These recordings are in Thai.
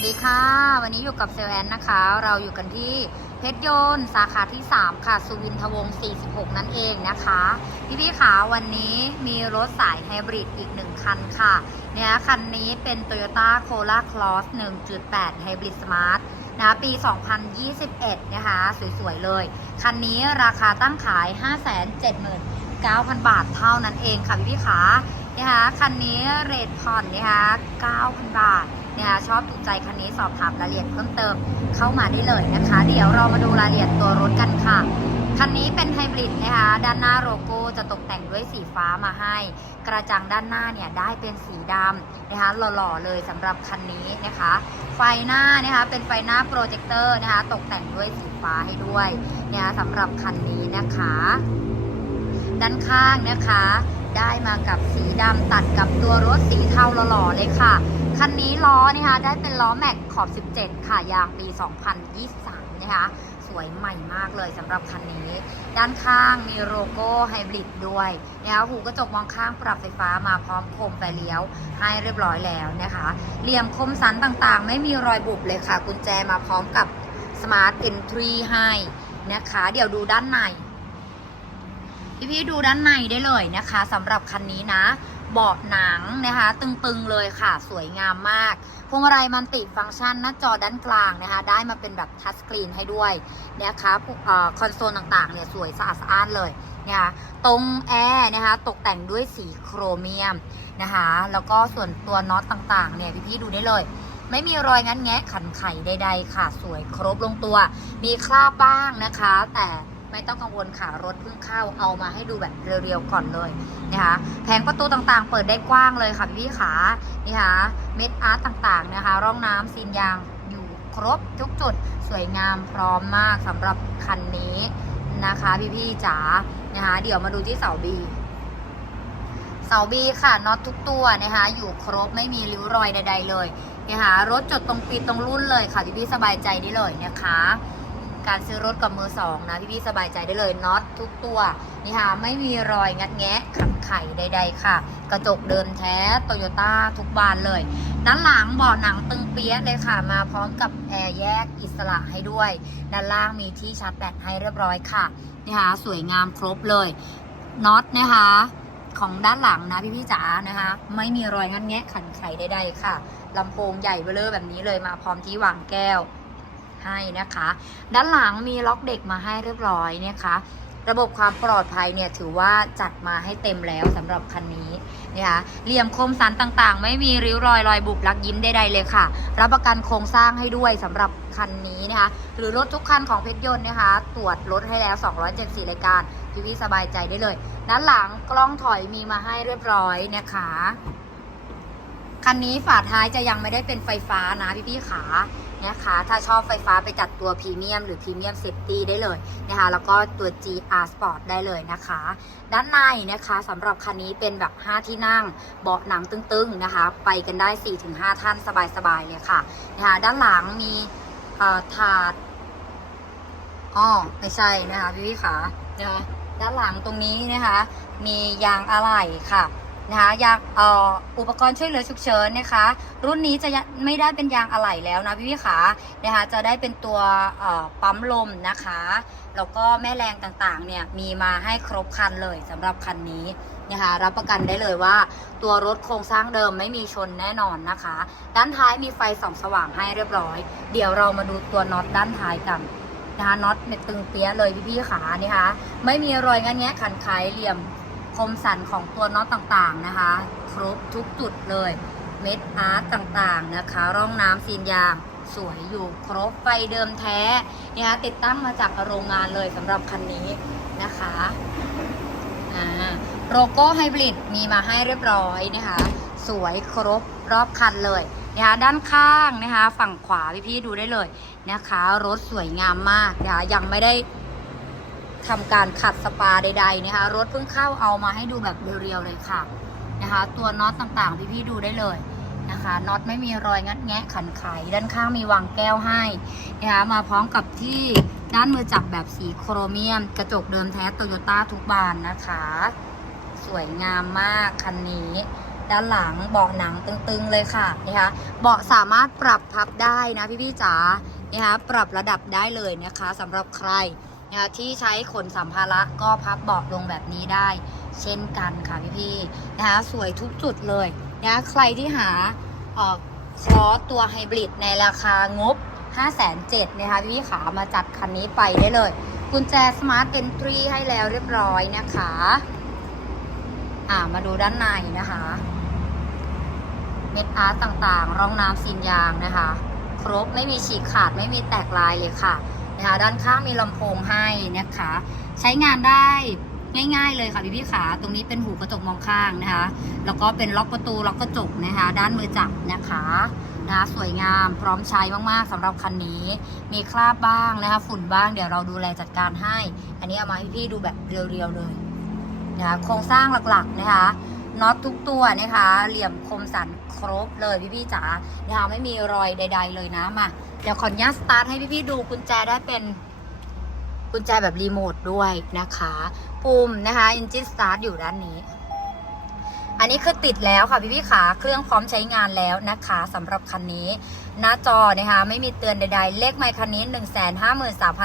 วัสดีค่ะ วันนี้อยู่กับเซลแอนนะคะ เราอยู่กันที่เพชรยนต์สาขาที่ 3 ค่ะ สุวินทวงศ์46 นั่นเองนะคะ พี่พี่ขาวันนี้มีรถสายไฮบริดอีก 1 คันค่ะ เนี่ยคันนี้เป็น Toyota Corolla Cross 1.8 Hybrid Smart นะปี 2021 นะคะ สวย ๆ เลย คันนี้ราคาตั้งขาย 579,000 บาทเท่านั้นเองค่ะพี่พี่ขานะคะคันนี้เรทผ่อนนะคะ9,000 บาท นะคะชอบถูกใจคันนี้สอบถามรายละเอียดเพิ่มเติมเข้ามาได้เลยนะคะ เดี๋ยวเรามาดูรายละเอียดตัวรถกันค่ะคันนี้เป็นไฮบริดนะคะ ด้านหน้าโลโก้จะตกแต่งด้วยสีฟ้ามาให้ กระจังด้านหน้าเนี่ยได้เป็นสีดำนะคะ หล่อๆเลยสำหรับคันนี้นะคะ ไฟหน้านะคะเป็นไฟหน้าโปรเจคเตอร์นะคะ ตกแต่งด้วยสีฟ้าให้ด้วยนะคะสำหรับคันนี้นะคะ ด้านข้างนะคะ ได้มากับสีดำตัดกับตัวรถสีเทาหล่อๆเลยค่ะ คันนี้ล้อนะคะได้เป็นล้อแม็กขอบ 17 ค่ะ ยางปี 2023 นะคะ สวยใหม่มากเลยสำหรับคันนี้ ด้านข้างมีโลโก้ไฮบริดด้วยนะคะหูกระจกมองข้างปรับไฟฟ้ามาพร้อมโคมไฟเลี้ยวให้เรียบร้อยแล้วนะคะ เหลี่ยมคมสันต่างๆ ไม่มีรอยบุบเลยค่ะ กุญแจมาพร้อมกับ Smart Entry ให้นะคะ เดี๋ยวดูด้านใน พี่ๆดูด้านในได้เลยนะคะสำหรับคันนี้นะเบาะหนังนะคะ ตึงๆเลยค่ะสวยงามมากพวงมาลัยมันติฟังก์ชันหน้าจอด้านกลางนะคะ ได้มาเป็นแบบทัชสกรีนให้ด้วยนะคะออคอนโซลต่างๆเนี่ยสวยสะอาดสะอ้านเลยนะคะตรงแอร์นะคะตกแต่งด้วยสีโครเมียมนะคะ แล้วก็ส่วนตัวน็อตต่างๆเนี่ยพี่ๆดูได้เลย ไม่มีรอยงันแงะขันไขใดๆค่ะ สวยครบลงตัว มีคราบบ้างนะคะ แต่ ไม่ต้องกังวลค่ะรถเพิ่งเข้าเอามาให้ดูแบบเรียวๆก่อนเลยนะคะแผงประตูต่างๆ เปิดได้กว้างเลยค่ะพี่ขานี่ค่ะเม็ดอาร์ตต่างๆนะคะ ร่องน้ำซีนยางอยู่ครบทุกจุดสวยงามพร้อมมากสำหรับคันนี้นะคะพี่ๆจ๋านะคะเดี๋ยวมาดูที่เสาบีเสาบีค่ะน็อตทุกตัวนะคะอยู่ครบไม่มีริ้วรอยใด ๆ เลยนะคะรถจดตรงปีตรงรุ่นเลยค่ะพี่ๆสบายใจได้เลยนะคะ การซื้อรถกับมือสองนะพี่ๆสบายใจได้เลยน็อตทุกตัวนี่ค่ะไม่มีรอยงัดแงะขัดไข่ใด ๆ ค่ะ กระจกเดิมแท้โตโยต้าทุกบานเลย ด้านหลังเบาะหนังตึงเปี๊ยะเลยค่ะ มาพร้อมกับแอร์แยกอิสระให้ด้วย ด้านล่างมีที่ชาร์จแบตให้เรียบร้อยค่ะนี่ค่ะสวยงามครบเลยน็อตนะคะของด้านหลังนะพี่พี่จ๋านะคะ ไม่มีรอยงันแงะขันไขใดๆค่ะลำโพงใหญ่เบ้อเลอแบบนี้เลยมาพร้อมที่วางแก้ว ให้นะคะ ด้านหลังมีล็อกเด็กมาให้เรียบร้อยนะคะ ระบบความปลอดภัยเนี่ยถือว่าจัดมาให้เต็มแล้วสำหรับคันนี้นะคะเหลี่ยมคมสันต่างๆ ไม่มีริ้วรอยรอยบุบลักยิ้มใดๆเลยค่ะ รับประกันโครงสร้างให้ด้วยสำหรับคันนี้นะคะ หรือรถทุกคันของเพชรยนต์นะคะ ตรวจรถให้แล้ว 274รายการพี่ๆสบายใจได้เลย ด้านหลังกล้องถอยมีมาให้เรียบร้อยนะคะคันนี้ฝาท้ายจะยังไม่ได้เป็นไฟฟ้านะพี่ๆขา นะคะ ถ้าชอบไฟฟ้าไปจัดตัวพรีเมียมหรือพรีเมียมเซฟตี้ได้เลยนะคะ แล้วก็ตัว GR Sport ได้เลยนะคะ ด้านในนะคะสำหรับคันนี้เป็นแบบ 5 ที่นั่ง เบาะหนังตึงๆนะคะ ไปกันได้ 4-5 ท่านสบายๆเลยค่ะนะคะด้านหลังมีถาดอ๋อไม่ใช่นะคะพี่ๆขานะคะด้านหลังตรงนี้นะคะ มียางอะไหล่ค่ะ นะคะยางอออุปกรณ์ช่วยเหลือฉุกเฉินนะคะ รุ่นนี้จะไม่ได้เป็นยางอะไหล่แล้วนะพี่พี่ขานะคะจะได้เป็นตัวปั๊มลมนะคะแล้วก็แม่แรงต่างๆเนี่ยมีมาให้ครบคันเลยสำหรับคันนี้นะคะรับประกันได้เลยว่า ตัวรถโครงสร้างเดิมไม่มีชนแน่นอนนะคะ ด้านท้ายมีไฟส่องสว่างให้เรียบร้อย เดี๋ยวเรามาดูตัวน็อตด้านท้ายกันนะคะน็อตเนี่ยตึงเปี้ยเลยพี่พี่ขานี่คะไม่มีรอยงันแงะขันไขเหลี่ยม คมสันของตัวน็อตต่างๆนะคะ ครบทุกจุดเลย เม็ดอาร์ตต่างๆนะคะ ร่องน้ำซีนยางสวยอยู่ครบไฟเดิมแท้นะคะติดตั้งมาจากโรงงานเลยสำหรับคันนี้นะคะอ่าโลโก้ไฮบริดมีมาให้เรียบร้อยนะคะ สวยครบรอบคันเลยนะคะด้านข้างนะคะ ฝั่งขวาพี่ๆดูได้เลยนะคะ รถสวยงามมากนะคะยังไม่ได้ ทำการขัดสปาใดๆนะคะรถเพิ่งเข้าเอามาให้ดูแบบเรียวๆเลยค่ะนะคะตัวน็อตต่างๆ พี่ๆดูได้เลยนะคะน็อตไม่มีรอยงัดแงะขันไขด้านข้างมีวางแก้วให้นะคะมาพร้อมกับที่ด้านมือจับแบบสีโครเมียม กระจกเดิมแท้โตโยต้าทุกบานนะคะ สวยงามมากคันนี้ด้านหลังเบาะหนังตึงๆเลยค่ะนะคะเบาะสามารถปรับพับได้นะพี่ๆจ๋านะคะปรับระดับได้เลยนะคะสำหรับใคร ที่ใช้ขนสัมภาระก็พับเบาะลงแบบนี้ได้ เช่นกันค่ะพี่ๆนะคะสวยทุกจุดเลยนะใครที่หาเอ่อคลอสตัวไฮบริดในราคางบ 5 7 0 0 0นะคะพี่ขามาจัดคันนี้ไปได้เลย กุญแจสมาร์ทเอนทรีให้แล้วเรียบร้อยนะคะ อ่ามาดูด้านในนะคะ เม็ดอาร์ตต่างๆ รองน้ำซีนยางนะคะ ครบไม่มีฉีกขาดไม่มีแตกลายเลยค่ะ นะคะด้านข้างมีลำโพงให้นะคะ ใช้งานได้ง่ายๆเลยค่ะพี่พี่ขาตรงนี้เป็นหูกระจกมองข้างนะคะ แล้วก็เป็นล็อกประตูล็อกกระจกนะคะ ด้านมือจับนะคะนะคะสวยงามพร้อมใช้มากๆสำหรับคันนี้ มีคราบบ้างนะคะ ฝุ่นบ้างเดี๋ยวเราดูแลจัดการให้ อันนี้เอามาให้พี่ดูแบบเรียวๆเลยนะคะโครงสร้างหลักๆนะคะ น็อตทุกตัวนะคะ เหลี่ยมคมสันครบเลยพี่ๆจ๋านะคะไม่มีรอยใด ๆ เลยนะมาเดี๋ยวขออนุญาตสตาร์ทให้พี่ๆดูกุญแจได้เป็นกุญแจแบบรีโมทด้วยนะคะปุ่มนะคะ Engine Start อยู่ด้านนี้ อันนี้คือติดแล้วค่ะพี่พี่ขาเครื่องพร้อมใช้งานแล้วนะคะสำหรับคันนี้ หน้าจอนะคะไม่มีเตือนใด ๆ เลขไมค์คันนี้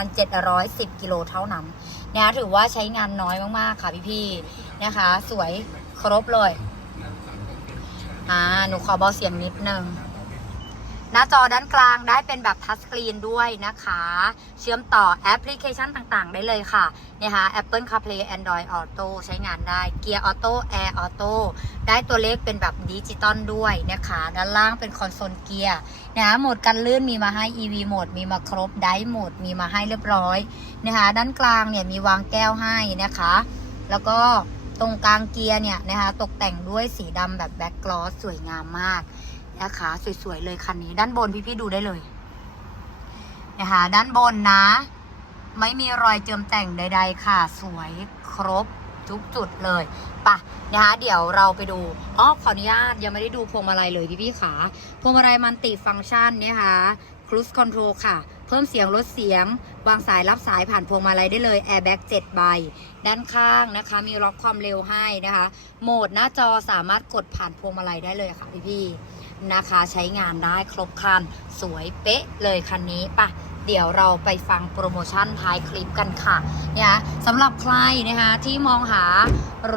153,710 กิโลเท่านั้นนะถือว่าใช้งานน้อยมากๆค่ะพี่พี่ๆนะคะ สวย ครบเลย อ่า หนูขอเบาเสียงนิดนึง หน้าจอด้านกลางได้เป็นแบบทัชสกรีนด้วยนะคะ เชื่อมต่อแอปพลิเคชันต่างๆ ได้เลยค่ะนะคะ Apple CarPlay Android Auto ใช้งานได้เกียร์ออโต้แอร์ออโต้ได้ตัวเลขเป็นแบบดิจิตอลด้วยนะคะ ด้านล่างเป็นคอนโซลเกียร์นะโหมดกันลื่นมีมาให้ EV โหมดมีมาครบได้โหมดมีมาให้เรียบร้อยนะคะ ด้านกลางเนี่ยมีวางแก้วให้นะคะ แล้วก็ ตรงกลางเกียร์เนี่ยนะคะ ตกแต่งด้วยสีดำแบบแบ็กกลอสสวยงามมากนะคะ สวยๆเลยคันนี้ ด้านบนพี่ๆดูได้เลยนะคะด้านบนนะ ไม่มีรอยเจิมแต่งใด ๆ ค่ะ สวยครบทุกจุดเลยปะนะคะเดี๋ยวเราไปดูอ๋อขออนุญาตยังไม่ได้ดูพวงมาลัยเลยพี่ๆขาพวงมาลัยมันติฟังก์ชันนะคะค i ู e คอนโทรลค่ะ เพิ่มเสียงลดเสียง วางสายรับสายผ่านพวงมาลัยได้เลยแอร์แบ็ก7ใบ ด้านข้างนะคะ มีล็อกความเร็วให้นะคะ โหมดหน้าจอสามารถกดผ่านพวงมาลัยได้เลยค่ะพี่ๆนะคะใช้งานได้ครบครัน สวยเป๊ะเลยคันนี้ปะเดี๋ยวเราไปฟังโปรโมชั่นท้ายคลิปกันค่ะเนี่ยสำหรับใครนะคะที่มองหา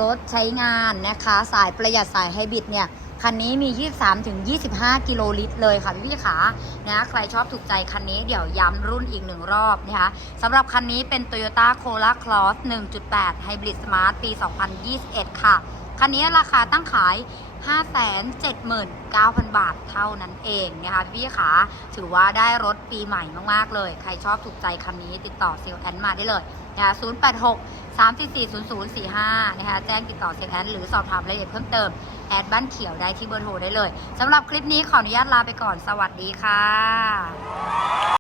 รถใช้งานนะคะ สายประหยัดสายไฮบริดเนี่ย คันนี้มี 23-25 กิโลลิตรเลยค่ะพี่พี่ขานะใครชอบถูกใจคันนี้เดี๋ยวย้ำรุ่นอีกหนึ่งรอบนะคะสำหรับคันนี้เป็น Toyota Corolla Cross 1.8 Hybrid Smart ปี 2021 ค่ะ คันนี้ราคาตั้งขาย 579,000 บาทเท่านั้นเองนะคะพี่ขาถือว่าได้รถปีใหม่มาก ๆ เลย ใครชอบถูกใจคันนี้ติดต่อเซลล์แอนมาได้เลยนะคะ086 344 0045 นะคะแจ้งติดต่อเซลล์แอนหรือสอบถามรายละเอียดเพิ่มเติม แอดบ้านเขียวได้ที่เบอร์โทรได้เลยสำหรับคลิปนี้ขออนุญาตลาไปก่อนสวัสดีค่ะ